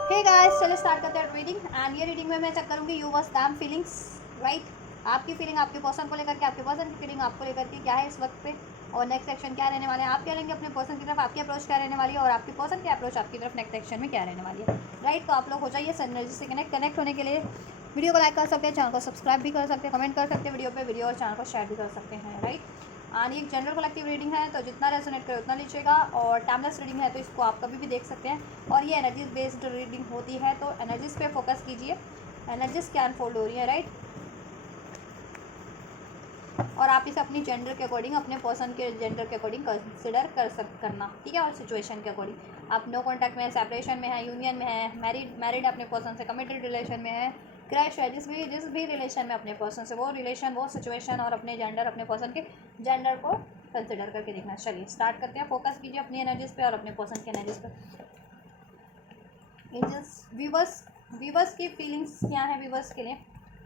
Hey guys, चलो start करते हैं रीडिंग। एंड ये रीडिंग में मैं चेक करूंगी you was them feelings, right. आपकी फीलिंग आपके पर्सन को लेकर के, आपके पर्सन की फीलिंग आपको लेकर के क्या है इस वक्त पे, और नेक्स्ट सेक्शन क्या रहने वाले हैं। आप क्या लेंगे अपने पर्सन की तरफ, आपकी अप्रोच क्या रहने वाली है, और आपकी पर्सन की अप्रोच आपकी तरफ नेक्स्ट सेक्शन में क्या रहने वाली है, राइट। तो आप लोग हो जाइए एनर्जी से कनेक्ट होने के लिए वीडियो को लाइक कर सकते हैं, चैनल को सब्सक्राइब भी कर सकते हैं, कमेंट कर सकते हैं वीडियो पे वीडियो, और चैनल को शेयर भी कर सकते हैं, राइट। और ये एक जनरल कलेक्टिव रीडिंग है, तो जितना रेजोनेट करे उतना लीजिएगा, और टाइमलेस रीडिंग है तो इसको आप कभी भी देख सकते हैं। और ये एनर्जीज बेस्ड रीडिंग होती है, तो एनर्जीज पे फोकस कीजिए, एनर्जीज क्या अनफोल्ड हो रही है, राइट। और आप इसे अपनी जेंडर के अकॉर्डिंग, अपने पर्सन के जेंडर के अकॉर्डिंग कंसिडर करना, ठीक है। और सिचुएशन के अकॉर्डिंग आप नो कॉन्टैक्ट में है, सेपरेशन में है, यूनियन में है, मैरिड अपने पर्सन से, कमिटेड रिलेशन में है, क्रश है, जिस भी रिलेशन में अपने पर्सन से, वो रिलेशन, वो सिचुएशन और अपने जेंडर, अपने पर्सन के जेंडर को कंसिडर करके देखना। चलिए स्टार्ट करते हैं। फोकस कीजिए अपनी एनर्जीज पे और अपने पर्सन की एनर्जीज पे। एंजल्स, व्यूवर्स की फीलिंग्स क्या है व्यूवर्स के लिए,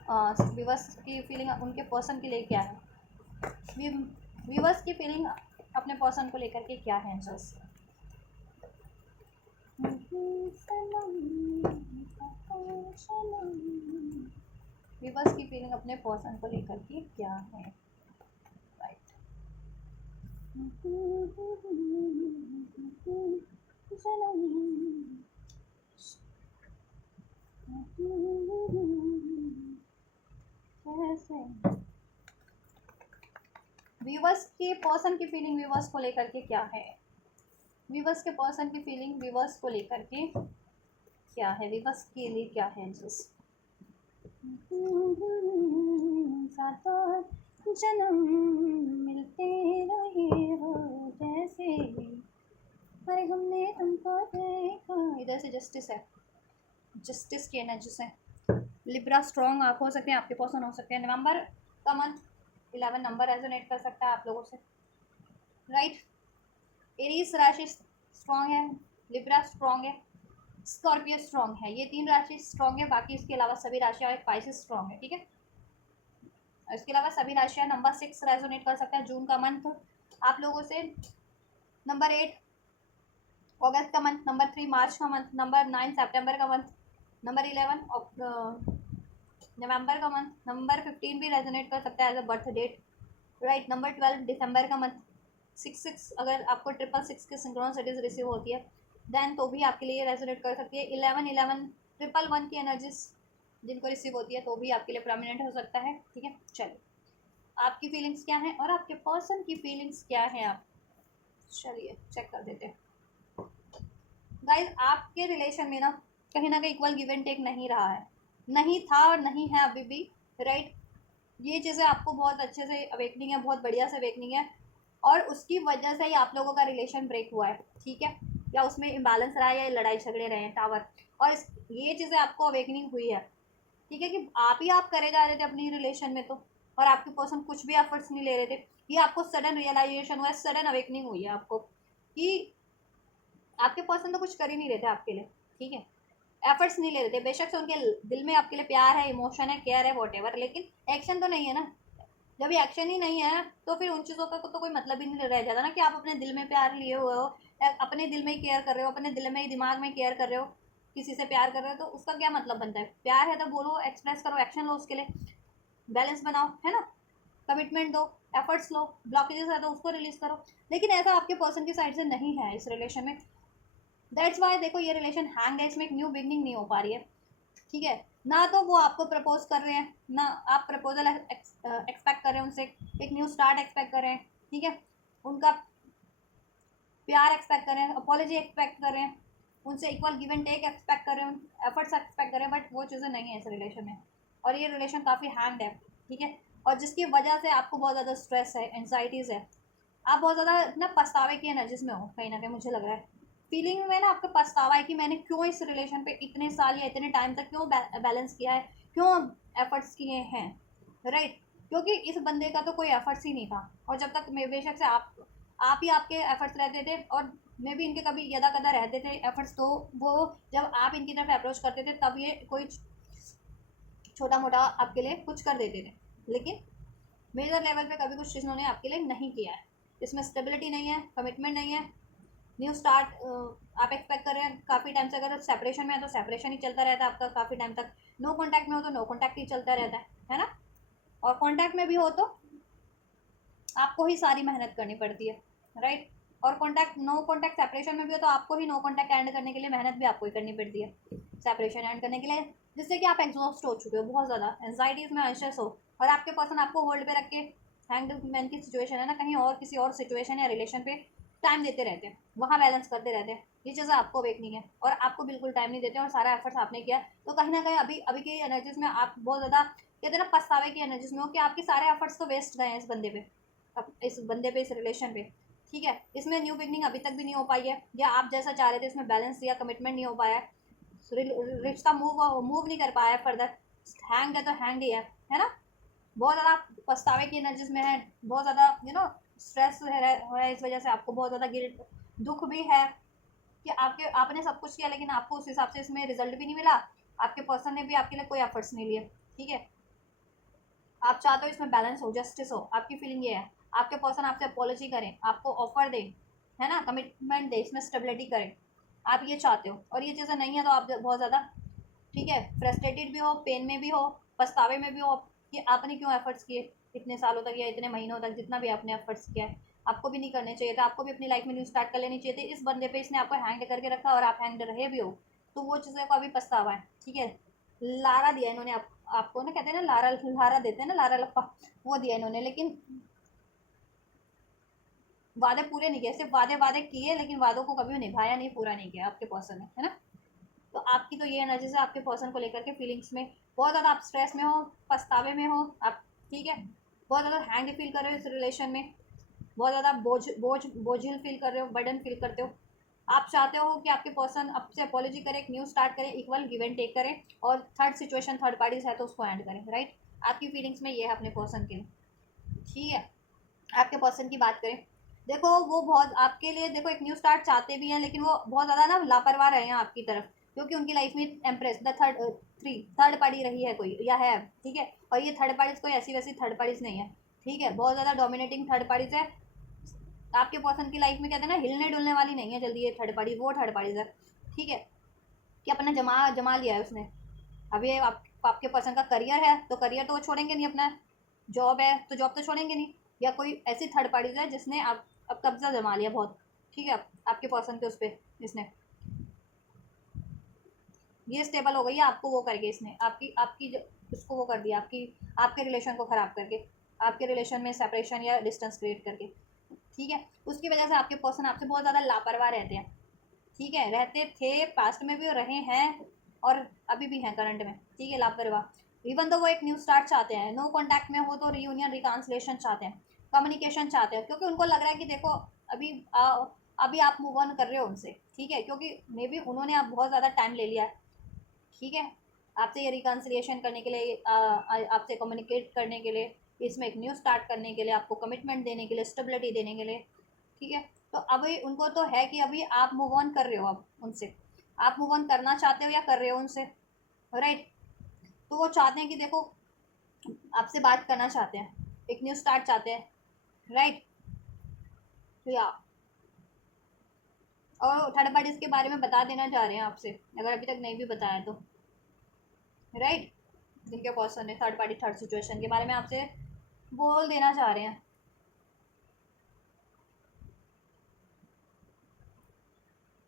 व्यूवर्स की फीलिंग उनके पर्सन के लिए क्या है, व्यूवर्स की फीलिंग अपने पर्सन को लेकर के क्या है एंजल्स। व्यूवर्स की फीलिंग अपने पर्सन को लेकर के क्या है, राइट। व्यूवर्स के पर्सन की फीलिंग व्यूवर्स को लेकर के क्या है, व्यूवर्स के पर्सन की फीलिंग व्यूवर्स को लेकर के क्या है, व्यूवर्स के लिए क्या है एंजल्स। सातों जन्म मिलते रहे हो जैसे, अरे हमने तुमको देखा। इधर से जस्टिस है, जस्टिस की एनर्जी से लिब्रा स्ट्रॉन्ग आप हो सकते हैं, आपके पर्सन हो सकते हैं। नवंबर का मंथ 11 नंबर रेजोनेट कर सकता है आप लोगों से, राइट। एरीज राशि स्ट्रॉन्ग है, लिब्रा स्ट्रॉन्ग है, स्कॉर्पियो स्ट्रॉन्ग है, ये तीन राशि स्ट्रॉन्ग है। बाकी इसके अलावा सभी राशियाँ, एक पाइसेस स्ट्रॉन्ग है, ठीक है। इसके अलावा सभी राशियाँ नंबर 6 रेजोनेट कर सकते हैं जून का मंथ आप लोगों से। नंबर 8 अगस्त का मंथ, नंबर 3 मार्च का मंथ, नंबर 9 सितंबर का मंथ, नंबर 11 नवंबर का मंथ, नंबर 15 भी रेजोनेट कर सकता है as a birth date, right. Number 12 दिसंबर का मंथ, 6 अगर आपको 666 की सिंक्रोनिसिटीज रिसीव होती है देन तो भी आपके लिए रेजोनेट कर सकती है। 11 11 111 की एनर्जीज जिनको रिसीव होती है तो भी आपके लिए प्रोमिनेंट हो सकता है, ठीक है। चलिए आपकी फीलिंग्स क्या है और आपके पर्सन की फीलिंग्स क्या है, आप चलिए चेक कर देते हैं। गाइस, आपके रिलेशन में ना कहीं इक्वल गिव एंड टेक नहीं रहा है, नहीं था और नहीं है अभी भी, राइट। ये चीज़ें आपको बहुत अच्छे से अवेकनिंग है, बहुत बढ़िया से अवेकनिंग है, और उसकी वजह से ही आप लोगों का रिलेशन ब्रेक हुआ है, ठीक है। या उसमें इम्बैलेंस रहा है, या लड़ाई झगड़े रहे हैं, टावर, और ये चीज़ें आपको अवेकनिंग हुई है, ठीक है। कि आप ही आप करे जा रहे थे अपनी रिलेशन में, तो और आपके पर्सन कुछ भी एफर्ट्स नहीं ले रहे थे। ये आपको सडन रियलाइजेशन हुआ है, सडन अवेकनिंग हुई है आपको कि आपके पर्सन तो कुछ कर ही नहीं रहे थे आपके लिए, ठीक है। एफर्ट्स नहीं ले रहे थे, बेशक से उनके दिल में आपके लिए प्यार है, इमोशन है, केयर है, वॉट एवर, लेकिन एक्शन तो नहीं है ना। जब ये एक्शन ही नहीं है तो फिर उन चीज़ों का तो कोई मतलब ही नहीं रह जाता ना, कि आप अपने दिल में प्यार लिए हुए हो, अपने दिल में ही केयर कर रहे हो, अपने दिल में ही दिमाग में केयर कर रहे हो, किसी से प्यार कर रहे हो, तो उसका क्या मतलब बनता है। प्यार है तो बोलो, एक्सप्रेस करो, एक्शन लो उसके लिए, बैलेंस बनाओ, है ना। कमिटमेंट दो, एफर्ट्स लो, ब्लॉकेजेस है तो उसको रिलीज करो। लेकिन ऐसा आपके पर्सन की साइड से नहीं है इस रिलेशन में। दैट्स वाई देखो ये रिलेशन हैंग है, इसमें एक न्यू बिगनिंग नहीं हो पा रही है, ठीक है। ना तो वो आपको प्रपोज कर रहे हैं, ना आप प्रपोजल एक्सपेक्ट कर रहे हैं उनसे, एक न्यू स्टार्ट एक्सपेक्ट कर रहे हैं, ठीक है। उनका प्यार एक्सपेक्ट कर रहे हैं, अपॉलॉजी एक्सपेक्ट कर रहे हैं, उनसे equal give and take expect कर रहे हैं, एफर्ट्स एक्सपेक्ट कर रहे हैं, बट वो चीज़ें नहीं है इस रिलेशन में, और ये रिलेशन काफ़ी हैंग है, ठीक है। और जिसकी वजह से आपको बहुत ज़्यादा स्ट्रेस है, एनजाइटीज़ है, आप बहुत ज़्यादा ना पछतावे की एनर्जीज में हो, कहीं ना कहीं मुझे लग रहा है फीलिंग में ना आपका पछतावा है कि मैंने क्यों इस रिलेशन पे इतने साल या इतने टाइम तक क्यों बैलेंस किया है, क्यों एफर्ट्स किए हैं, राइट। क्योंकि इस बंदे का तो कोई एफर्ट्स ही नहीं था, और जब तक मैं बेशक से आप ही आपके एफर्ट्स रहते थे, और मे भी इनके कभी यदा कदा रहते थे एफर्ट्स, तो वो जब आप इनकी तरफ अप्रोच करते थे तब ये कोई छोटा मोटा आपके लिए कुछ कर देते थे, लेकिन मेजर लेवल पे कभी कुछ इन्होंने आपके लिए नहीं किया है। इसमें स्टेबिलिटी नहीं है, कमिटमेंट नहीं है, न्यू स्टार्ट आप एक्सपेक्ट कर रहे हैं काफ़ी टाइम से। अगर सेपरेशन में है तो सेपरेशन ही चलता रहता है आपका काफ़ी टाइम तक। नो कॉन्टैक्ट में हो तो नो कॉन्टैक्ट ही चलता रहता है ना। और कॉन्टैक्ट में भी हो तो आपको ही सारी मेहनत करनी पड़ती है, राइट। और कॉन्टैक्ट नो कॉन्टैक्ट सेपरेशन में भी हो तो आपको ही नो कॉन्टैक्ट एंड करने के लिए मेहनत भी आपको ही करनी पड़ती है सेपरेशन एंड करने के लिए, जिससे कि आप एग्जॉस्ट हो चुके हो बहुत ज़्यादा, एंजाइटीज में अंशियस हो, और आपके पर्सन आपको होल्ड पे रख के, हैंड मैन की सिचुएशन है ना, कहीं और किसी और सिचुएशन या रिलेशन पे टाइम देते रहते हैं, वहाँ बैलेंस करते रहते हैं। ये चीज़ें आपको देखनी है और आपको बिल्कुल टाइम नहीं देते और सारा एफर्ट्स आपने किया, तो कहीं ना कहीं अभी अभी की एनर्जीज में आप बहुत ज़्यादा कहते हैं ना पछतावे की एनर्जीज में हो कि आपके सारे एफर्ट्स तो वेस्ट गए हैं इस बंदे पे, इस बंदे पे, इस रिलेशन पे। ठीक है, इसमें न्यू बिगनिंग अभी तक भी नहीं हो पाई है, या आप जैसा चाह रहे थे इसमें बैलेंस या कमिटमेंट नहीं हो पाया है, रिश्ता मूव मूव नहीं कर पाया है फर्दर, हैंग है तो हैंग ही है ना। बहुत ज़्यादा पछतावे की एनर्जीज में है, बहुत ज़्यादा स्ट्रेस है इस वजह से, आपको बहुत ज़्यादा गिल्ट दुख भी है कि आपके आपने सब कुछ किया लेकिन आपको उस हिसाब से इसमें रिजल्ट भी नहीं मिला, आपके पर्सन ने भी आपके लिए कोई एफर्ट्स नहीं लिए। ठीक है, आप चाहते हो इसमें बैलेंस हो, जस्टिस हो, आपकी फीलिंग ये है, आपके पर्सन आपसे अपॉलोजी करें, आपको ऑफर दे, है ना, कमिटमेंट दे, इसमें स्टेबिलिटी करें, आप ये चाहते हो। और ये चीज़ें नहीं है तो आप बहुत ज़्यादा, ठीक है, फ्रस्ट्रेटेड भी हो, पेन में भी हो, पछतावे में भी हो कि आपने क्यों एफर्ट्स किए इतने सालों तक या इतने महीनों तक, जितना भी आपने एफर्ट्स किया है आपको भी नहीं करने चाहिए था, आपको भी अपनी लाइफ में न्यू स्टार्ट कर लेनी चाहिए थी। इस बंदे पे इसने आपको हैंग करके रखा और आप हैंग रहे भी हो, तो वो चीज़ें को अभी पछतावा है। ठीक है, लारा दिया इन्होंने आपको ना, कहते हैं ना लारा लारा देते हैं ना, लारा लप्पा, वो दिया इन्होंने, लेकिन वादे पूरे नहीं किए, सिर्फ वादे वादे किए लेकिन वादों को कभी निभाया नहीं, पूरा नहीं किया आपके पर्सन ने, है ना। तो आपकी तो ये एनर्जी से आपके पर्सन को लेकर के फीलिंग्स में बहुत ज़्यादा आप स्ट्रेस में हो, पछतावे में हो आप। ठीक है, बहुत ज़्यादा हैंग फील कर रहे हो इस रिलेशन में, बहुत ज़्यादा बोझिल फील कर रहे हो, बर्डन फील करते हो। आप चाहते हो कि आपके पर्सन आपसे अपॉलोजी करे, एक न्यू स्टार्ट करे, इक्वल गिव एंड टेक करे, और थर्ड सिचुएशन थर्ड पार्टीज है तो उसको एंड करें, राइट। आपकी फीलिंग्स में ये है अपने पर्सन के लिए। ठीक है, आपके पर्सन की बात करें, देखो वो बहुत आपके लिए, देखो एक न्यू स्टार्ट चाहते भी हैं लेकिन वो बहुत ज़्यादा ना लापरवाह रहे हैं आपकी तरफ, क्योंकि उनकी लाइफ में एम्प्रेस द थर्ड पार्टी रही है कोई या है। ठीक है, और ये थर्ड पार्टीज कोई ऐसी वैसी थर्ड पार्टीज नहीं है। ठीक है, बहुत ज़्यादा डोमिनेटिंग थर्ड पार्टीज है आपके पर्सन की लाइफ में, कहते हैं ना हिलने डुलने वाली नहीं है जल्दी, ये थर्ड पार्टी वो थर्ड पार्टीज है। ठीक है, कि अपना जमा जमा लिया है उसने। अब ये आपके पर्सन का करियर है तो करियर तो वो छोड़ेंगे नहीं अपना, जॉब है तो जॉब तो छोड़ेंगे नहीं, या कोई ऐसी थर्ड पार्टीज है जिसने आप अब कब्जा जमा लिया बहुत। ठीक है, आपके पर्सन के उस पर इसने ये स्टेबल हो गई है, आपको वो करके इसने आपकी आपकी उसको वो कर दिया, आपकी आपके रिलेशन को ख़राब करके, आपके रिलेशन में सेपरेशन या डिस्टेंस क्रिएट करके। ठीक है, उसकी वजह से आपके पर्सन आपसे बहुत ज़्यादा लापरवाह रहते हैं। ठीक है, रहते थे, पास्ट में भी रहे हैं और अभी भी हैं करंट में। ठीक है, लापरवाह। इवन तो वो एक न्यू स्टार्ट चाहते हैं, नो कॉन्टैक्ट में हो तो रीयूनियन रिकांसलेशन चाहते हैं, कम्युनिकेशन चाहते हैं, क्योंकि उनको लग रहा है कि देखो अभी अभी आप मूव ऑन कर रहे हो उनसे। ठीक है, क्योंकि मे बी उन्होंने आप बहुत ज़्यादा टाइम ले लिया है। ठीक है, आपसे ये रिकन्सिलिएशन करने के लिए, आपसे कम्युनिकेट करने के लिए, इसमें एक न्यू स्टार्ट करने के लिए, आपको कमिटमेंट देने के लिए, स्टेबिलिटी देने के लिए। ठीक है, तो अभी उनको तो है कि अभी आप मूव ऑन कर रहे हो, अब उनसे आप मूव ऑन करना चाहते हो या कर रहे हो उनसे, राइट। तो वो चाहते हैं कि देखो आपसे बात करना चाहते हैं, एक न्यू स्टार्ट चाहते हैं, राइट। तो या और थर्ड पार्टीज के बारे में बता देना चाह रहे हैं आपसे, अगर अभी तक नहीं भी बताया तो, राइट। जिनके पर्सन है थर्ड पार्टी थर्ड सिचुएशन के बारे में आपसे बोल देना चाह रहे हैं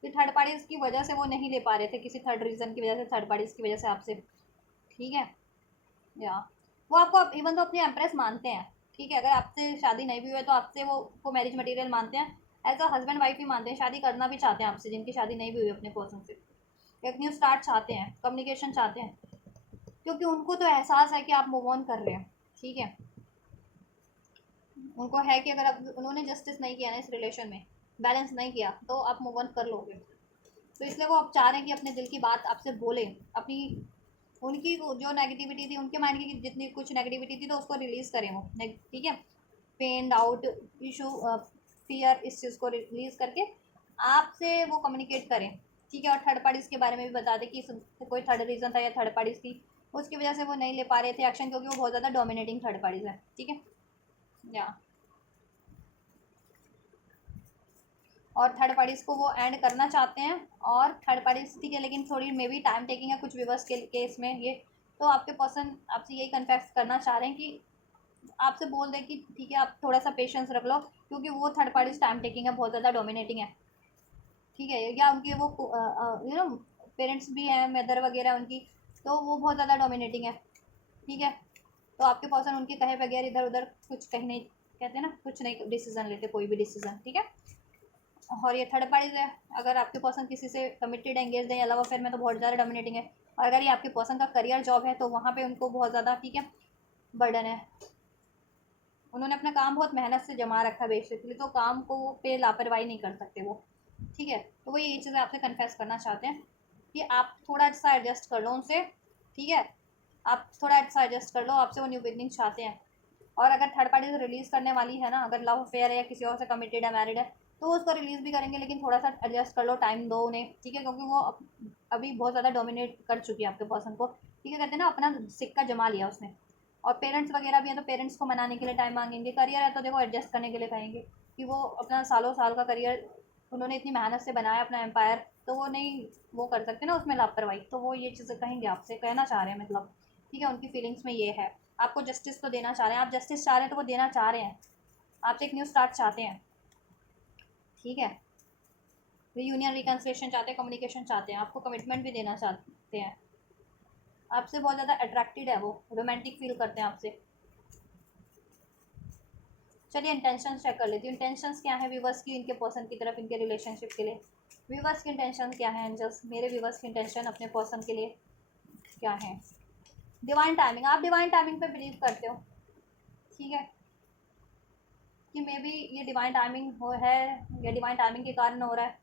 कि थर्ड पार्टीज की वजह से वो नहीं ले पा रहे थे, किसी थर्ड रीजन की वजह से, थर्ड पार्टीज की वजह से आपसे। ठीक है, या वो आपको इवन तो अपनी एम्प्रेस मानते हैं। ठीक है, अगर आपसे शादी नहीं भी हुई है तो आपसे वो मैरिज मटेरियल मानते हैं, एज अ हस्बैंड वाइफ ही मानते हैं, शादी करना भी चाहते हैं आपसे, जिनकी शादी नहीं भी हुई अपने पर्सन से, एक न्यू स्टार्ट चाहते हैं, कम्युनिकेशन चाहते हैं, क्योंकि उनको तो एहसास है कि आप मूव ऑन कर रहे हैं। ठीक है, उनको है कि अगर अब उन्होंने जस्टिस नहीं किया ना इस रिलेशन में, बैलेंस नहीं किया, तो आप मूव ऑन कर लोगे। तो इसलिए वो अब चाह रहे हैं कि अपने दिल की बात आपसे बोले, अपनी उनकी जो नेगेटिविटी थी, उनके माइंड की जितनी कुछ नेगेटिविटी थी, तो उसको रिलीज़ करें वो। ठीक है, पेन, डाउट, इशू, फियर, इस चीज़ को रिलीज़ करके आपसे वो कम्युनिकेट करें। ठीक है, और थर्ड पार्टीज़ के बारे में भी बता दें कि कोई थर्ड रीज़न था या थर्ड पार्टीज़ थी, उसकी वजह से वो नहीं ले पा रहे थे एक्शन, क्योंकि वो बहुत ज़्यादा डोमिनेटिंग थर्ड पार्टीज़ है। ठीक है, या और थर्ड पार्टीज़ को वो एंड करना चाहते हैं, और थर्ड पार्टीज ठीक है लेकिन थोड़ी मे बी टाइम टेकिंग है कुछ व्यूवर्स के केस में ये। तो आपके पर्सन आपसे यही कन्फेस करना चाह रहे हैं कि आपसे बोल दें कि ठीक है आप थोड़ा सा पेशेंस रख लो, क्योंकि वो थर्ड पार्टीज टाइम टेकिंग है, बहुत ज़्यादा डोमिनेटिंग है, ठीक है। या उनके वो पेरेंट्स भी हैं, मदर वगैरह उनकी, तो वो बहुत ज़्यादा डोमिनेटिंग है, ठीक है। तो आपके पर्सन उनके कहे बगैर इधर उधर कुछ कहीं नहीं, कहते हैं ना, कुछ नहीं डिसीजन लेते, कोई भी डिसीजन, ठीक है। और ये थर्ड पार्टीज है, अगर आपके पर्सन किसी से कमिटेड एंगेज है या लव अफेयर में तो बहुत ज़्यादा डोमिनेटिंग है। और अगर ये आपके पर्सन का करियर जॉब है तो वहाँ पे उनको बहुत ज़्यादा, ठीक है, बर्डन है। उन्होंने अपना काम बहुत मेहनत से जमा रखा है बेसिकली, तो काम को पे लापरवाही नहीं कर सकते वो, ठीक है। तो वो ये चीज़ें आपसे कन्फेस करना चाहते हैं कि आप थोड़ा सा एडजस्ट कर लो उनसे, ठीक है। आप थोड़ा सा एडजस्ट कर लो, आपसे वो न्यू बिगनिंग चाहते हैं। और अगर थर्ड पार्टी से रिलीज़ करने वाली है ना, अगर लव अफेयर है या किसी और से कमिटेड है, मैरिड है, तो वो उसको रिलीज़ भी करेंगे, लेकिन थोड़ा सा एडजस्ट कर लो, टाइम दो उन्हें, ठीक है, क्योंकि वो अभी बहुत ज़्यादा डोमिनेट कर चुकी है आपके पर्सन को, ठीक है। कहते हैं ना, अपना सिक्का जमा लिया उसने। और पेरेंट्स वगैरह भी हैं तो पेरेंट्स को मनाने के लिए टाइम मांगेंगे, करियर है तो देखो एडजस्ट करने के लिए कहेंगे कि वो अपना सालों साल का करियर उन्होंने इतनी मेहनत से बनाया अपना एम्पायर, तो वो नहीं वो कर सकते ना उसमें लापरवाही, तो वो ये चीज़ें कहेंगे आपसे, कहना चाह रहे हैं मतलब, ठीक है। उनकी फीलिंग्स में ये है, आपको जस्टिस तो देना चाह रहे हैं, आप जस्टिस चाह रहे हैं तो वो देना चाह रहे हैं, आपसे एक न्यू स्टार्ट चाहते हैं, ठीक है। रीयूनियन रिकन्सिलेशन चाहते हैं, कम्युनिकेशन चाहते हैं, आपको कमिटमेंट भी देना चाहते हैं, आपसे बहुत ज़्यादा अट्रैक्टेड है वो, रोमांटिक फील करते हैं आपसे। चलिए इंटेंशंस चेक कर लेती हूँ, इंटेंशंस क्या है व्यूवर्स की इनके पर्सन की तरफ, इनके रिलेशनशिप के लिए। व्यूवर्स की इंटेंशन क्या है एंजल्स, मेरे व्यूवर्स की इंटेंशन अपने पर्सन के लिए क्या है। डिवाइन टाइमिंग, आप डिवाइन टाइमिंग पे बिलीव करते हो, ठीक है, कि मे बी ये डिवाइन टाइमिंग हो है, या डिवाइन टाइमिंग के कारण हो रहा है,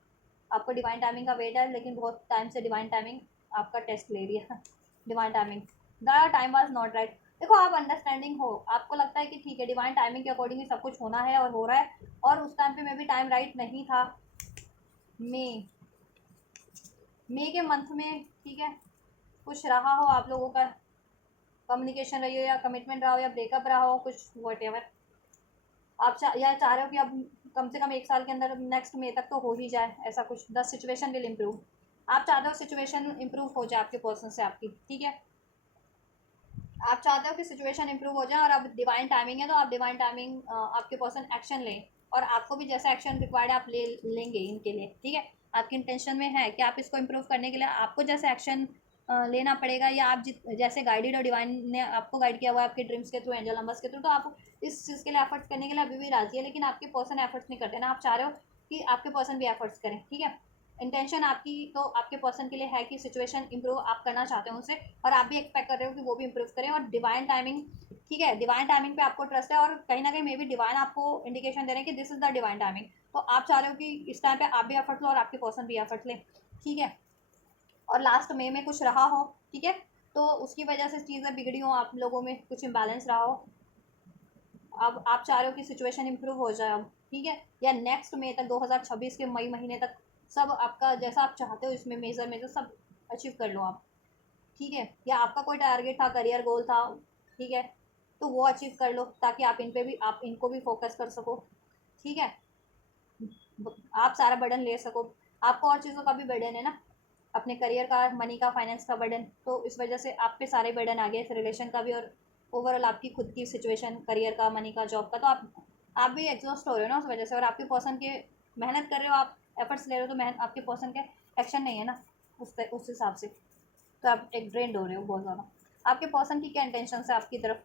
आपको डिवाइन टाइमिंग का वेट है, लेकिन बहुत टाइम से डिवाइन टाइमिंग आपका टेस्ट ले रही है। Divine timing, the time was not right. देखो आप अंडरस्टैंडिंग हो, आपको लगता है कि ठीक है डिवाइन टाइमिंग के अकॉर्डिंग ही सब कुछ होना है और हो रहा है, और उस टाइम पे मे बी टाइम राइट नहीं था। मे मे के मंथ में, ठीक है, कुछ रहा हो आप लोगों का, कम्युनिकेशन रही हो या कमिटमेंट रहा हो या ब्रेकअप रहा हो, कुछ वट एवर, आप या चाह रहे हो कि अब कम से कम 1 साल के अंदर नेक्स्ट मई तक तो हो ही जाए, ऐसा कुछ, द सिचुएशन विल इम्प्रूव। आप चाहते हो सिचुएशन इम्प्रूव हो जाए आपके पर्सन से आपकी, ठीक है। आप चाहते हो कि सिचुएशन इंप्रूव हो जाए, और अब डिवाइन टाइमिंग है तो आप डिवाइन टाइमिंग आपके पर्सन एक्शन लें, और आपको भी जैसा एक्शन रिक्वायर्ड है आप लेंगे इनके लिए, ठीक है। आपकी इंटेंशन में है कि आप इसको इम्प्रूव करने के लिए आपको जैसे एक्शन लेना पड़ेगा, या आप जैसे गाइडेड और डिवाइन ने आपको गाइड किया हुआ है आपके ड्रीम्स के थ्रू, एंजल नंबर्स के थ्रू, तो आप इस चीज़ के लिए एफर्ट्स करने के लिए अभी भी राजी है, लेकिन आपके पर्सन एफर्ट्स नहीं करते ना, आप चाह रहे हो कि आपके पर्सन भी एफर्ट्स करें, ठीक है। इंटेंशन आपकी तो आपके पर्सन के लिए है कि सिचुएशन इंप्रूव आप करना चाहते हो उनसे, और आप भी एक्सपेक्ट कर रहे हो कि वो भी इंप्रूव करें, और डिवाइन टाइमिंग, ठीक है, डिवाइन टाइमिंग पे आपको ट्रस्ट है, और कहीं ना कहीं मे बी डिवाइन आपको इंडिकेशन दे रहे हैं कि this is the divine timing, तो आप चाह रहे हो कि इस टाइम पे आप भी एफर्ट लो और आपके पर्सन भी एफर्ट लें, ठीक है। और लास्ट में कुछ रहा हो, ठीक है, तो उसकी वजह से चीज़ें बिगड़ी हो, आप लोगों में कुछ इम्बैलेंस रहा हो, अब आप चाह रहे हो कि सिचुएशन इंप्रूव हो जाए अब, ठीक है, या नेक्स्ट मई तक 2026 के मई महीने तक सब आपका जैसा आप चाहते हो इसमें मेजर मेजर सब अचीव कर लो आप, ठीक है। या आपका कोई टारगेट था, करियर गोल था, ठीक है, तो वो अचीव कर लो, ताकि आप इन पे भी, आप इनको भी फोकस कर सको, ठीक है, आप सारा बर्डन ले सको। आपको और चीज़ों का भी बर्डन है ना, अपने करियर का, मनी का, फाइनेंस का बर्डन, तो इस वजह से आप पे सारे बर्डन आ गए, इस रिलेशन का भी, और ओवरऑल आपकी खुद की सिचुएशन, करियर का, मनी का, जॉब का, तो आप भी एग्जॉस्ट हो रहे हो ना उस वजह से, और आपके पर्सन के मेहनत कर रहे हो, आप एफर्ट्स ले रहे हो, तो मेहनत आपके पर्सन के एक्शन नहीं है ना उस हिसाब से, तो आप एक ड्रेंड हो रहे हो बहुत ज़्यादा। आपके पर्सन की क्या इंटेंशन है आपकी तरफ,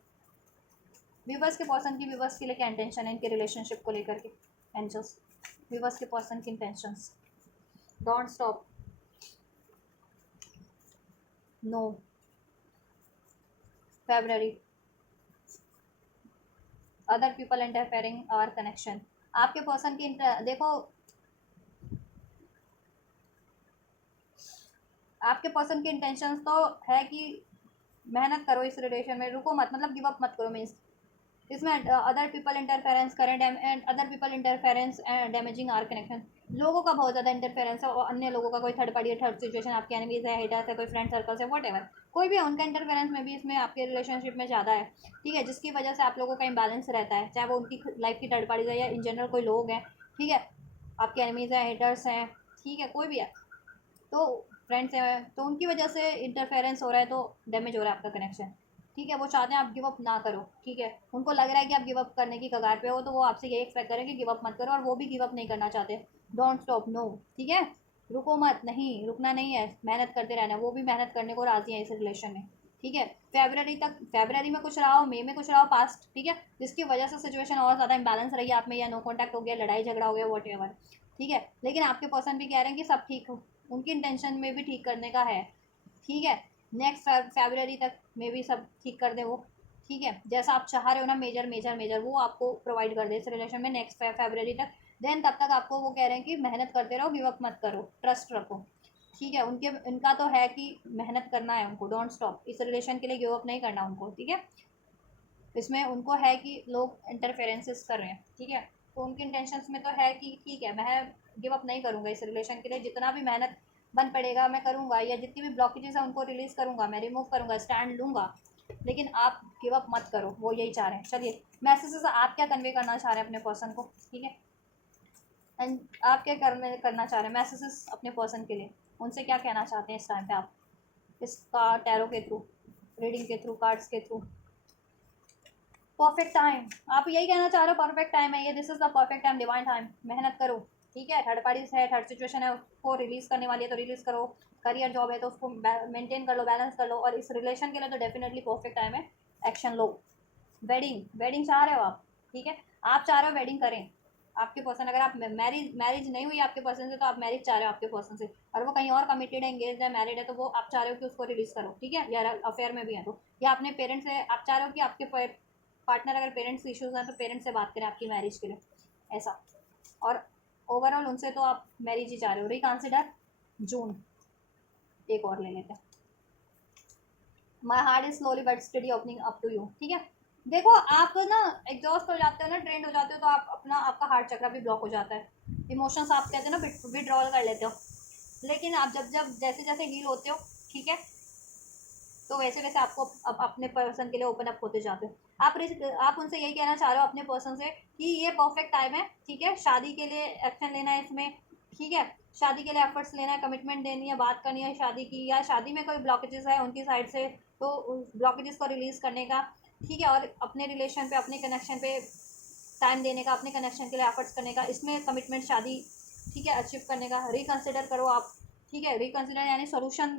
व्यूवर्स के पर्सन की, व्यूवर्स के लिए क्या इंटेंशन है इनके रिलेशनशिप को लेकर के, एंजल्स, व्यूवर्स के पर्सन की intentions, don't stop, no, February, other people interfering our connection, आपके पर्सन की देखो, आपके पर्सन की इंटेंशंस तो है कि मेहनत करो इस रिलेशन में, रुको मत, मतलब गिव अप मत करो, मीन्स इसमें अदर पीपल इंटरफेरेंस करें and other people interference and damaging our connection, लोगों का बहुत ज़्यादा इंटरफेरेंस है, और अन्य लोगों का, कोई थर्ड पार्टी, थर्ड सिचुएशन, आपके एनिमीज है, हेटर्स है, कोई फ्रेंड सर्कल्स है, वट एवर, कोई भी है, उनका इंटरफेरेंस में भी इसमें आपके रिलेशनशिप में ज़्यादा है, ठीक है, जिसकी वजह से आप लोगों का इम्बैलेंस रहता है, चाहे वो उनकी लाइफ की थर्ड पार्टी है या इन जनरल कोई लोग हैं, ठीक है। आपके एनिमीज़ हैं, हेटर्स हैं, ठीक है, कोई भी है, तो फ्रेंड्स हैं, तो उनकी वजह से इंटरफेरेंस हो रहा है, तो डैमेज हो रहा है आपका कनेक्शन, ठीक है। वो चाहते हैं आप गिव अप ना करो, ठीक है। उनको लग रहा है कि आप गिव अप करने की कगार पे हो, तो वो आपसे यही एक्सपेक्ट करें कि गिव अप मत करो, और वो भी गिव अप नहीं करना चाहते। डोंट स्टॉप, नो, ठीक है। रुको मत, नहीं रुकना नहीं है, मेहनत करते रहना है। वो भी मेहनत करने को राजी है इस रिलेशन में, ठीक है। फेबररी में कुछ रहा हो, मई में कुछ रहा हो पास्ट, ठीक है, जिसकी वजह से सिचुएशन और ज़्यादा इंबैलेंस रही आप में, या नो कॉन्टैक्ट हो गया, लड़ाई झगड़ा हो गया, वॉट एवर, ठीक है। लेकिन आपके पर्सन भी कह रहे हैं कि सब ठीक हो, उनकी इंटेंशन में भी ठीक करने का है, ठीक है। नेक्स्ट फेबररी तक में भी सब ठीक कर दे वो, ठीक है। जैसा आप चाह रहे हो ना, मेजर मेजर मेजर वो आपको प्रोवाइड कर दे इस रिलेशन में नेक्स्ट फेबररी तक। देन तब तक आपको वो कह रहे हैं कि मेहनत करते रहो, गिव अप मत करो, ट्रस्ट रखो, ठीक है। इनका तो है कि मेहनत करना है उनको, डोंट स्टॉप, इस रिलेशन के लिए गिव अप नहीं करना उनको, ठीक है। इसमें उनको है कि लोग इंटरफेरेंसेस कर रहे हैं, ठीक है। तो उनकी इंटेंशंस में तो है कि ठीक है, मैं गिव अप नहीं करूँगा इस रिलेशन के लिए, जितना भी मेहनत बन पड़ेगा मैं करूँगा, या जितनी भी ब्लॉकेजेस हैं उनको रिलीज़ करूँगा, मैं रिमूव करूँगा, स्टैंड लूँगा, लेकिन आप गिव अप मत करो, वो यही चाह रहे हैं। चलिए, मैसेजेस आप क्या कन्वे करना चाह रहे हैं अपने पर्सन को, ठीक है। एंड आप क्या करना चाह रहे हैं मैसेजेस अपने पर्सन के लिए, उनसे क्या कहना चाहते हैं इस टाइम पे आप, इसका टैरो के थ्रू, रीडिंग के थ्रू, कार्ड्स के थ्रू। परफेक्ट टाइम, आप यही कहना चाह रहे हो, परफेक्ट टाइम है ये, this is the perfect time, divine time, मेहनत करो, ठीक है। थर्ड पार्टीज है, थर्ड सिचुएशन है, उसको रिलीज करने वाली है तो रिलीज करो, करियर जॉब है तो उसको मेंटेन कर लो, बैलेंस कर लो, और इस रिलेशन के लिए तो डेफिनेटली परफेक्ट टाइम है, एक्शन लो। वेडिंग, वेडिंग चाह रहे हो आप, ठीक है, आप चाह रहे हो वेडिंग करें आपके पर्सन, अगर आप मैरिज नहीं हुई आपके पर्सन से, तो आप मैरिज चाह रहे हो आपके पर्सन से, और वो कहीं और कमिटेड है, एंगेज है, मैरिड है, तो वो आप चाह रहे हो कि उसको रिलीज करो, ठीक है, या अफेयर में भी है तो, या अपने पेरेंट्स से आप चाह रहे हो कि आपके पार्टनर, अगर पेरेंट्स इश्यूज हैं तो पेरेंट्स से बात करें आपकी मैरिज के लिए, ऐसा। और ओवरऑल उनसे तो आप मैरिज ही चाह रहे हो, रिकंसिडर जून। एक और ले लेते हैं, my heart is slowly but steady opening up to you, ठीक है। देखो आप ना एग्जॉस्ट हो जाते हो ना, ट्रेंड हो जाते हो, तो आप अपना आपका हार्ट चक्र भी ब्लॉक हो जाता है, इमोशंस आप कहते हैं ना विड्रॉल कर लेते हो, लेकिन आप जब जब जैसे जैसे हील होते हो, ठीक है, तो वैसे वैसे आपको अपने पर्सन के लिए ओपन अप होते जाते हो। आप उनसे यही कहना चाह रहे हो अपने पर्सन से कि ये परफेक्ट टाइम है, ठीक है, शादी के लिए एक्शन लेना है इसमें, ठीक है, शादी के लिए एफर्ट्स लेना है, कमिटमेंट देनी है, बात करनी है शादी की, या शादी में कोई ब्लॉकेजेस है उनकी साइड से, तो उस ब्लॉकेजेस को रिलीज करने का, ठीक है, और अपने रिलेशन पे, अपने कनेक्शन पे टाइम देने का, अपने कनेक्शन के लिए एफर्ट्स करने का, इसमें कमिटमेंट शादी, ठीक है, अचीव करने का, रिकंसिडर करो आप, ठीक है, रिकंसिडर यानी सोल्यूशन,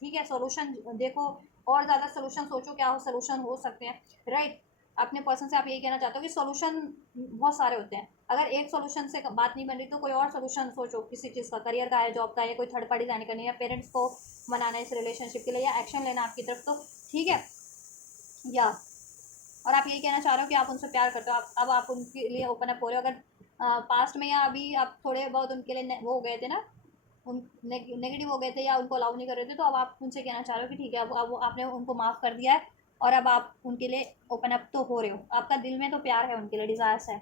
ठीक है, सोल्यूशन देखो, और ज़्यादा सोल्यूशन सोचो, क्या हो सोल्यूशन हो सकते हैं, राइट। अपने पर्सन से आप यही कहना चाहते हो कि सोल्यूशन बहुत सारे होते हैं, अगर एक सोल्यूशन से बात नहीं बन रही तो कोई और सोल्यूशन सोचो, किसी चीज़ का, करियर का है, जॉब का है, कोई थर्ड पार्टी जाने करनी है, या पेरेंट्स को मनाना है इस रिलेशनशिप के लिए, या एक्शन लेना आपकी तरफ, तो ठीक है, या और आप यही कहना चाह रहे हो कि आप उनसे प्यार करते हो, आप अब आप उनके लिए ओपन अप हो रहे हो, अगर पास्ट में या अभी आप थोड़े बहुत उनके लिए वो हो गए थे ना, उन नेगेटिव हो गए थे, या उनको अलाउ नहीं कर रहे थे, तो अब आप उनसे कहना चाह रहे हो कि ठीक है, अब आपने उनको माफ़ कर दिया है, और अब आप उनके लिए ओपन अप तो हो रहे हो, आपका दिल में तो प्यार है उनके लिए, डिज़ायर्स है।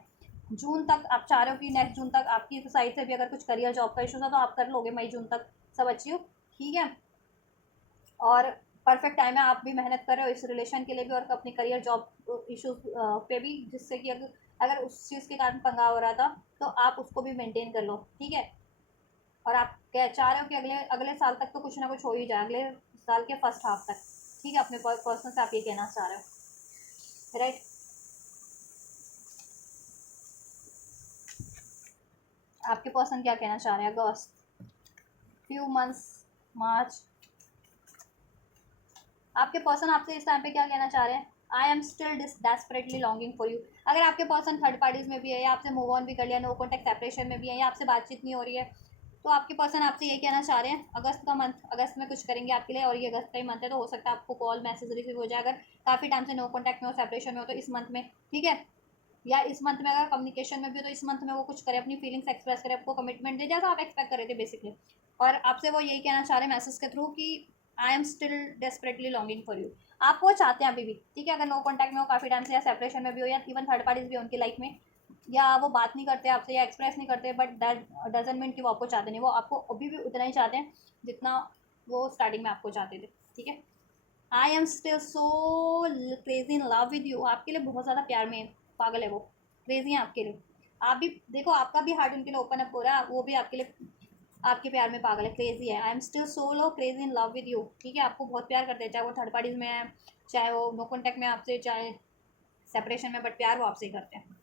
जून तक आप चाह रहे हो कि नेक्स्ट जून तक आपकी साइड से भी अगर कुछ करियर जॉब का इशू था तो आप कर लोगे, मई जून तक सब अचीव, ठीक है। और परफेक्ट टाइम है, आप भी मेहनत कर रहे हो इस रिलेशन के लिए भी, और अपने करियर जॉब इश्यूज पे भी, जिससे कि अगर अगर उस चीज़ के कारण पंगा हो रहा था तो आप उसको भी मेंटेन कर लो, ठीक है। और आप क्या चाह रहे हो कि अगले अगले साल तक तो कुछ ना कुछ हो ही जाए, अगले साल के फर्स्ट हाफ तक, ठीक है, अपने पर्सन से आप ये कहना चाह रहे हो, राइट। आपके पर्सन क्या कहना चाह रहे हैं, अगस्त, फ्यू मंथ्स, मार्च, आपके पर्सन आपसे इस टाइम पे क्या कहना चाह रहे हैं, I am still desperately longing for you. अगर आपके पर्सन थर्ड पार्टीज में भी है, या आपसे मूव ऑन भी कर लिया, नो कॉन्टैक्ट सेपरेशन में भी है, या आपसे बातचीत नहीं हो रही है, तो आपके पर्सन आपसे ये कहना चाह रहे हैं, अगस्त का मंथ, अगस्त में कुछ करेंगे आपके लिए, और ये अगस्त का ही मंथ है, तो हो सकता है आपको कॉल मैसेज रिसीव हो जाए, अगर काफ़ी टाइम से नो कॉन्टैक्ट में हो, सेपरेशन में हो, तो इस मंथ में, ठीक है, या इस मंथ में अगर कम्युनिकेशन में भी हो तो इस मंथ में वो कुछ करे, अपनी फीलिंग्स एक्सप्रेस करे, आपको कमिटमेंट दे, जैसा आप एक्सपेक्ट कर रहे थे बेसिकली। और आपसे वो यही कहना चाह रहे हैं मैसेज के थ्रू कि I am still desperately longing for you, आप वो चाहते हैं अभी भी, ठीक है, अगर नो कॉन्टैक्ट में हो काफ़ी टाइम से, या सेपरेशन में भी हो, या इवन थर्ड पार्टीज भी हो उनकी लाइफ में, या वो बात नहीं करते आपसे, या एक्सप्रेस नहीं करते, बट दैट डजंट मीन कि वो आपको चाहते नहीं, वो आपको अभी भी उतना ही चाहते हैं जितना वो स्टार्टिंग में आपको चाहते थे, ठीक है। I am still so crazy in love with you, आपके लिए बहुत ज़्यादा प्यार में पागल है वो, क्रेजी है आपके लिए, आप भी देखो, आपका भी हार्ट उनके लिए ओपन अप हो रहा है, वो भी आपके लिए आपके प्यार में पागल है, क्रेजी है। I am still so low crazy in love with you, ठीक है, आपको बहुत प्यार करते हैं, चाहे वो थर्ड पार्टीज में है, चाहे वो नो कॉन्टैक्ट में आपसे, चाहे सेपरेशन में, बट प्यार वो आपसे ही करते हैं।